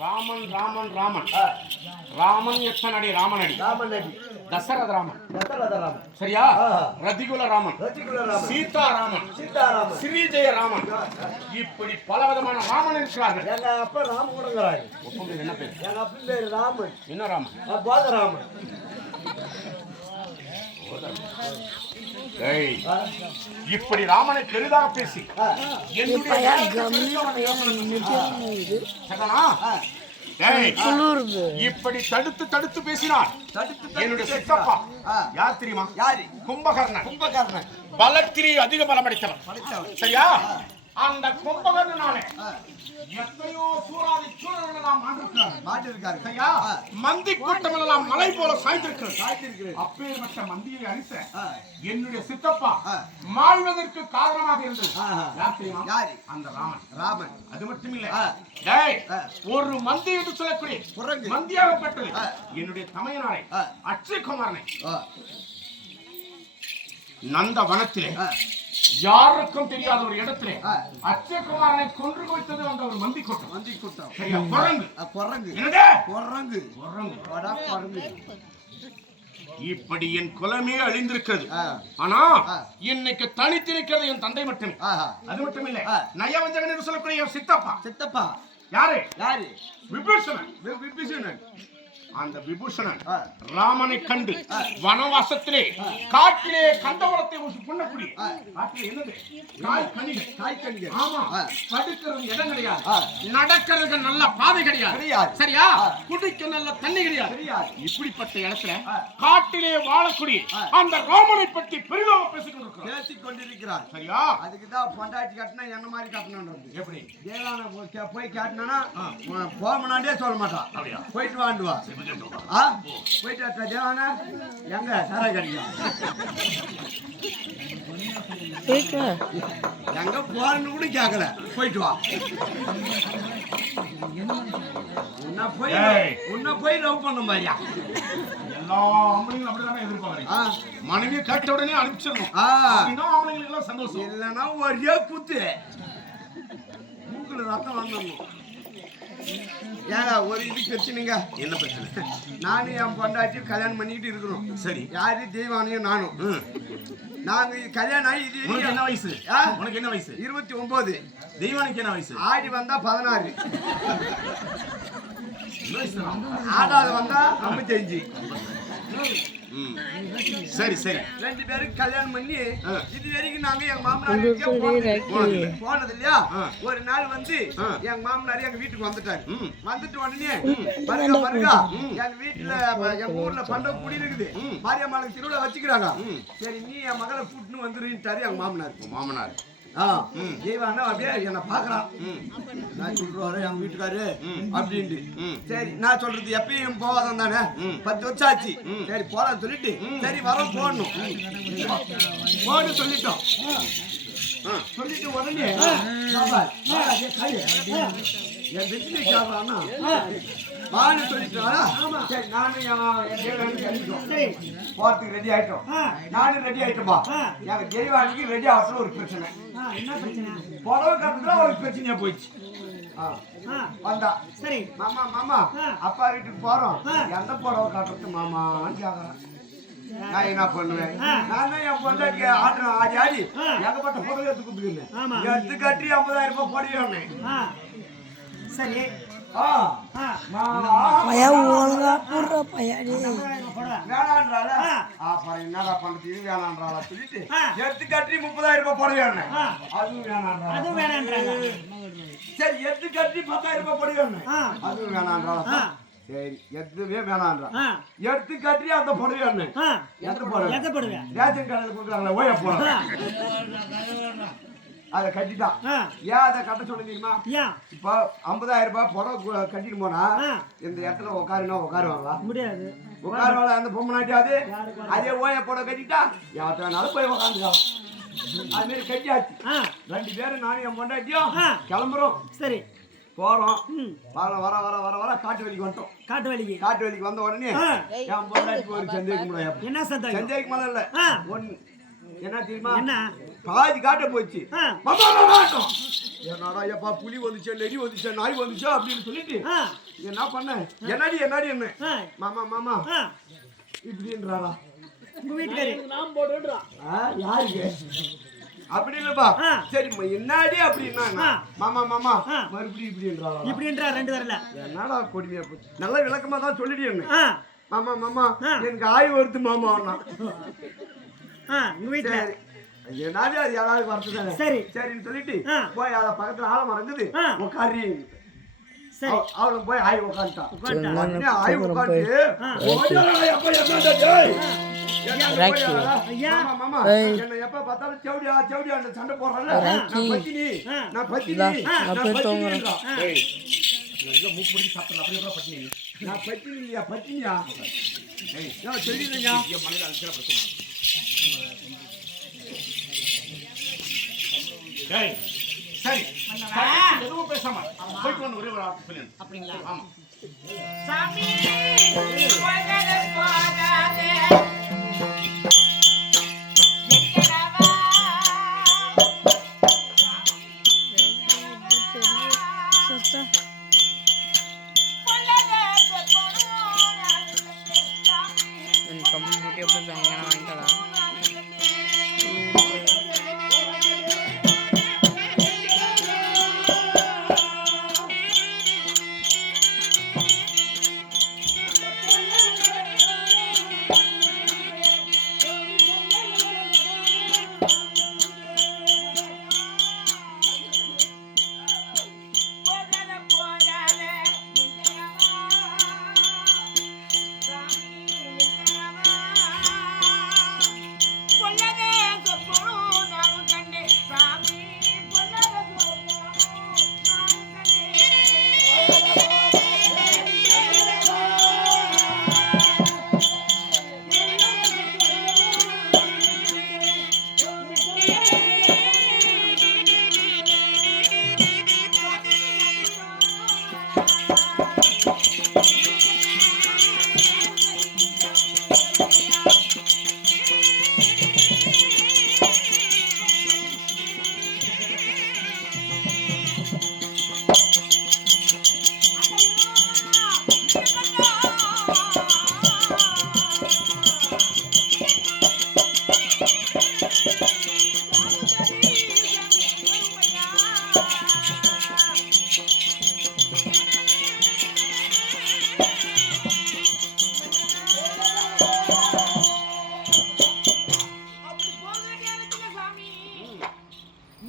ராமன் ராமன் ராமன் ராமன் எத்தனடி ராமனடி ராமனடி தசரத ராமன் சரியா ரதிகுல ராமன் சீதா ராமன் ஸ்ரீஜெய ராமன் இப்படி பலவிதமான ராமன் இருக்கிறார்கள். எங்க அப்பா ராமகுடங்கிறாரு. என்ன பேர்? எங்க அப்பா பேரு ராமன். என்ன ராமன்? போதராமன். இப்படி ராமனை பெரிதாக பேசி இப்படி தடுத்து தடுத்து பேசினார். என்னுடைய சித்தப்பா யார் தெரியுமா? யாரு? கும்பகர்ணன். பலத்திரி அதிக பலம் அடித்தவன். சரியா? அந்த கும்பகர்ணனாலே எத்தனையோ சூறாதி சூழல்களை நாம் மாட்டிருக்காரு. சரியா? மந்தி கூட்டம் எல்லாம் மலை போல சாய்ந்திருக்கிறது. அப்பேற்பட்ட மந்தியை அழித்த என்னுடைய சித்தப்பா மாழ்வதற்கு காரணமாக இருந்தது யார் தெரியுமா? அந்த ராமன். அது மட்டும் இல்ல, ஒரு மந்தி என்று சொல்லக்கூடிய மந்தியாகப்பட்டது என்னுடைய தமையனாரை அட்சயகுமாரனை நந்த வனத்திலே யாருக்கும் தெரியாத ஒரு இடத்திலே அட்சயகுமாரனை கொன்று வைத்தது அந்த ஒரு மந்தி கூட்டம். சரியா? குரங்கு. இப்படி என் குலமே அழிந்திருக்கிறது. ஆனா இன்னைக்கு தனித்திருக்கிறது என் தந்தை மட்டுமே. அது மட்டும் இல்ல, நயவஞ்சகன் என்று சொல்லக்கூடிய சித்தப்பா யாரு? விபீஷணன். அந்த விபூஷணன் ராமனை கண்டு வனவாசத்திலே காட்டிலே கண்டவரத்தை புண்ணக்கூடிய காட்டிலே என்னது? காய்கனிகள். ஆமா, படுக்கிறது இடம் கிடையாது, நடக்கிறது நல்ல பாதை கிடையாது. சரியா? குடிக்க நல்ல தண்ணி கிடையாது. இப்படிப்பட்ட இடத்துல காட்டிலே வாழக்கூடிய அந்த ராமனை பற்றி பெரிதாக பேசிக் கொண்டிருக்கிறார். சரியா? அதுக்குதான் பொண்டாட்டி காட்டினா என்ன மாதிரி காட்டணும். எப்படி போய் காட்டினா போமனாண்டே சொல்ல மாட்டான். போயிட்டு வாண்டுவா. போயிட்டு தேவானா எங்க சாராய் கிடைக்கும் எங்க போறன்னு கூட கேட்கல. போயிட்டு வா. உன்ன போய் லவ் பண்ண மாதிரியா? எல்லா ஆம்பளைங்களும் அப்படிதானே எதிர்பார்க்கறீங்க. மனைவியை கேட்ட உடனே அனுப்பிச்சிடணும். ஆம்பளைங்களுக்கு எல்லாம் சந்தோஷம். இல்லைன்னா ஒரே குத்து மூக்குல ரத்தம் வந்துடணும். ஏங்க ஒரு இது பிரச்சனைங்க. என்ன பிரச்சனை? நானும் என் பொண்டாட்டி கல்யாணம் பண்ணிக்கிட்டு இருக்கிறோம். சரி. யாரு? தெய்வானியும் நானும். நாங்க கல்யாணம் ஆகி என்ன வயசு? உனக்கு என்ன வயசு? 29. தெய்வானிக்கு என்ன வயசு? ஆடி வந்தா 16. ஆடாது வந்தா 55. சரி சரி. ரெண்டு பேருக்கு கல்யாணம் பண்ணி இது வரைக்கும் நாங்க எங்க மாமனார் போனது இல்லையா. ஒரு நாள் வந்து எங்க மாமனார் எங்க வீட்டுக்கு வந்துட்டாரு. வந்துட்டு உடனே பாருங்க எங்க வீட்டுல எங்க ஊர்ல பண்ட குடி இருக்குது. மாரியம்மாளுக்கு திருவிழா வச்சுக்கிறாங்க. சரி நீ என் மகளை கூட்டுன்னு வந்துருட்டாரு எங்க மாமனார். ஜெய்வானா அப்படியே என்ன பாக்குறான். நான் சொல்றாரு எங்க வீட்டுக்காரு அப்படின்ட்டு. சரி நான் சொல்றது எப்பயும் போவாதான் தானே, 10 வருஷம் ஆச்சு. சரி போலாம் சொல்லிட்டு சரி வரோம் போடணும் சொல்லிட்டோம். சொல்லிட்டு உடனே என் வெற்றி கேட்கறான்னா வான்னு சொல்லிட்டாரா. சரி நானும் போறதுக்கு ரெடி ஆயிட்டோம். நானும் ரெடி ஆயிட்டோம்பா. எங்க ஜெய்வானிக்கு ரெடி ஆகல. ஒரு பிரச்சனை. என்ன பிரச்சனை? புடவை கட்டுறதுல ஒரு பிரச்சனையா போயிடுச்சு. வந்தா சரி மாமா அப்பா வீட்டுக்கு போறோம். எந்த புடவை கட்டுறது மாமான்னு கேக்குறேன். நான் என்ன பண்ணுவேன்? நான் தான் என் பொண்டாட்டி ஆடுறேன். ஆடி ஏகப்பட்ட புடவை எடுத்து கொடுத்துருந்தேன். எடுத்து கட்டி 50,000 ரூபாய் போடுவேன். சரி ஒழுங்கா போடுற பையன் வேணான்றாள. அப்புறம் என்னடா பண்றது வேணான்றாளா சொல்லிட்டு எடுத்து கட்டி 30,000 ரூபாய் போடுவேன். அதுவும் வேணான்றாளா. சரி எடுத்து கட்டி 10,000 ரூபாய் போடுவேன். அதுவும் வேணான்றாளா. சரி எதுவே வேணான்றா. எடுத்து கட்டி அந்த புடவை எந்த புடவை ரேஷன் கடையில் கொடுக்குறாங்களே ஓய போடுற அதை கட்டிட்டான். ஏன் அதை கட்ட சொல்ல தெரியுமா? இப்போ 50,000 ரூபாய் புடவை கட்டிட்டு போனா இந்த இடத்துல உட்காருவாங்களா? முடியாது. உட்காருவாங்க அந்த பொம்மை நாட்டியாவது. அதே ஓய புடவை கட்டிட்டா யாத்திரனாலும் போய் உட்காந்துக்கலாம். அது மாதிரி கட்டியாச்சு ஆ 2 பேரும் நானும் என் பொண்டாட்டியும் ஆ. கிளம்புறோம் சரி போறோம் ம் வர காட்டு வலிக்கு வந்துட்டோம் காட்டு வலிக்கு காட்டு வலிக்கு வந்த உடனே ஆ. என் பொண்டாட்டிக்கு ஒரு சந்தேகம் முடியாது என்ன சந்தேகம் சந்தேகம் மேல இல்ல ஆ. ஒண்ணு என்ன தெரியுமா என்ன பாதி காட்ட போச்சு ஆ என்னடா எப்பா புலி வந்துச்சா நெறி வந்துச்சா நாய் வந்துச்சா அப்படின்னு சொல்லிட்டு ஆ என்ன பண்ண என்னடி என்ன ஆ மாமா ஆ இப்படின்றாரா உங்க வீட்டுக்காரி யாருக்கு அப்படி இல்லப்பா ஆ. சரி என்னடி அப்படின்னா ஆ. மாமா ஆ. மறுபடியும் இப்படின்றாரா இப்படின்றா 2 வரல என்னடா கொடுமையா போச்சு நல்ல விளக்கமா தான் சொல்லிடுங்க ஆ மாமா ஆ. எனக்கு ஆய் வருது மாமா ஆ உங்க வீட்டுல சரி என்னது அது யாராவது வரதுதானே சரி சரின்னு சொல்லிட்டு ஆ. போய் அத பக்கத்துல ஆழமரம் இருக்குது ஆ. உட்காரி சரி அவளும் போய் ஆய் உட்காந்துட்டான் உட்கார்ந்தா உடனே ஆய் உட்காந்து ஆ. ஐயா. மாமா என்ன எப்ப பார்த்தாலும் செவடியா சண்டை போடுறல நான் பத்தினி மூக்கு சாப்பிடல அப்படியே பத்தினி நான் பத்தினி இல்லையா பத்தினியா சொல்லிடுங்க டேய் சரி எதுவும் பேசாம போயிட்டு வந்து ஒரே ஒரு வார்த்தை சொல்லு. அப்படிங்களா ஆமா சாமி போகாதே போகாதே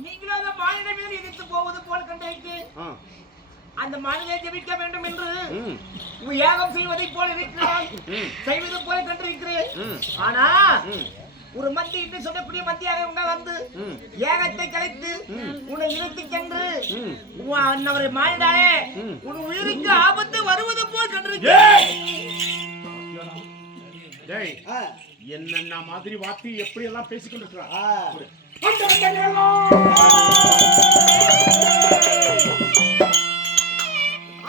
எங்கடவா அந்த மாநிலை ஜெபிக்க வேண்டும் என்று யாகம் செய்வதை போல இருக்கிறாய் செய்வது போல கண்டிருக்கிறேன் ஆனா ஒரு மந்தி என்று சொல்லக்கூடிய மந்தியாக உங்க வந்து ஏகத்தை கலைத்து உன்னை இழுத்து சென்று அவரை மானிடாலே உன் உயிருக்கு ஆபத்து வருவது போல் கண்டிருக்கிறேன். என்னென்ன மாதிரி வார்த்தை எப்படி எல்லாம் பேசிக்கொண்டிருக்கிறார்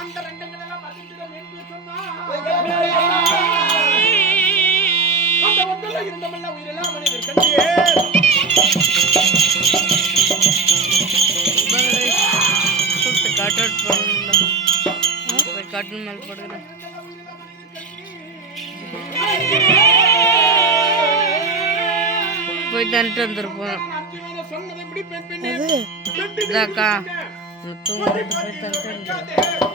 அந்த ரெண்டுங்கள் எல்லாம் மதித்திடம் என்று சொன்னார் அந்த ஒன்றல்ல இருந்தமெல்லாம் உயிரெல்லாம் மனிதர் கண்டியே காட்டன் மேல் போடுகிறேன் போய் தந்துட்டு வந்துருப்போம் இதாக்கா தூங்கிட்டு போய் தந்துட்டு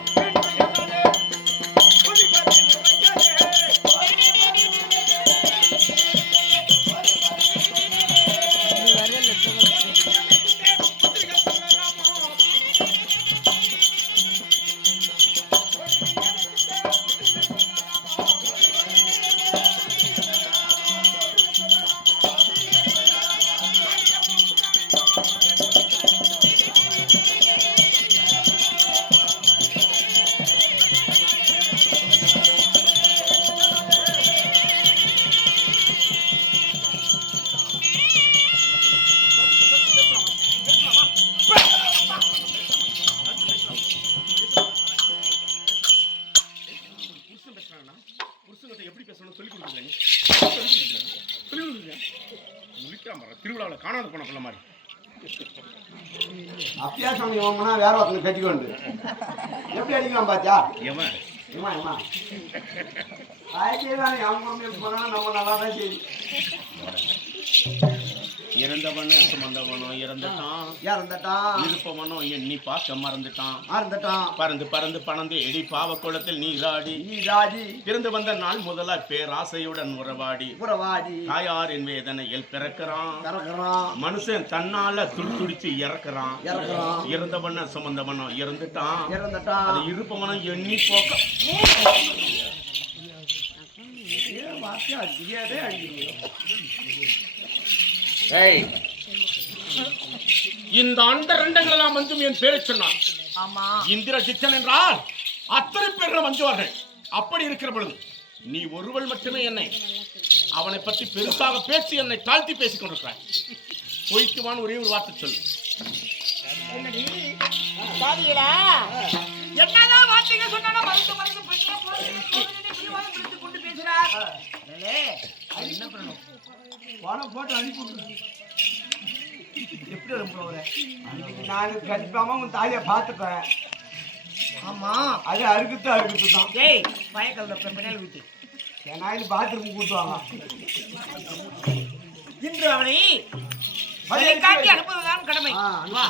காணாத போன பிள்ளை மாதிரி. அப்படியே சொன்னீங்கன்னா வேற ஒருத்தனை கட்டிக்கொண்டு எப்படி அடிக்கலாம் பாத்தியா? எவன் ஏமா ஏமா ஆயிட்டே அவங்க போனா நம்ம நல்லா தான் சரி. இறந்தவன சுமந்தவனோ இறந்துட்டான், இறந்துட்டான். இருப்பவனோ எண்ணி பார்க்க மறந்துட்டான். மறந்துட்டான். பறந்து பறந்து பணந்து எடி பாவ குளத்தில் நீராடி நீராடி பிறந்து வந்த நாள் முதலா பேராசையுடன் உறவாடி உறவாடி தாயாரின் வேதனையில் பிறக்கிறான். இறக்குறான். மனுஷன் தன்னால துடிச்சு இறக்குறான். இறக்குறான். இறந்தவன சுமந்தவனோ இறந்துட்டான். இறந்துட்டான். அது இருப்பவனோ எண்ணி போக்க வார்த்தையா அடிக்கிறதே அடிக்கிறீங்க. இந்த அண்ட ரெண்டங்களெல்லாம் மஞ்சும் என் பேரை சொன்னான். ஆமா இந்திர சித்தன் என்றால் அத்தனை பேர்கள் மஞ்சுவார்கள். அப்படி இருக்கிற பொழுது நீ ஒருவள் மட்டுமே என்னை அவனை பற்றி பெருசாக பேசி என்னை தாழ்த்தி பேசிக் கொண்டிருக்கிறாய். பொய்த்துவான் ஒரே ஒரு வார்த்தை சொல்லு. பாதியலா என்னதான் வார்த்தைகள் சொன்னாலும் மருந்து மருந்து பெண்ணா போய் கொண்டு பேசுறார். என்ன பண்ணணும்? பணம் போட்டு அனுப்பி எப்படி அனுப்புற? நான் கண்டிப்பாம உன் தாயை பார்த்துப்பேன். ஆமா அது அறுக்குத்து தான். ஏய் பயக்கல்ல பின்னாடி விட்டு ஏன்னா இது பாத்ரூம் கூட்டுவாங்க. இன்று அவனை காட்டி அனுப்புவதுதான் கடமை. வா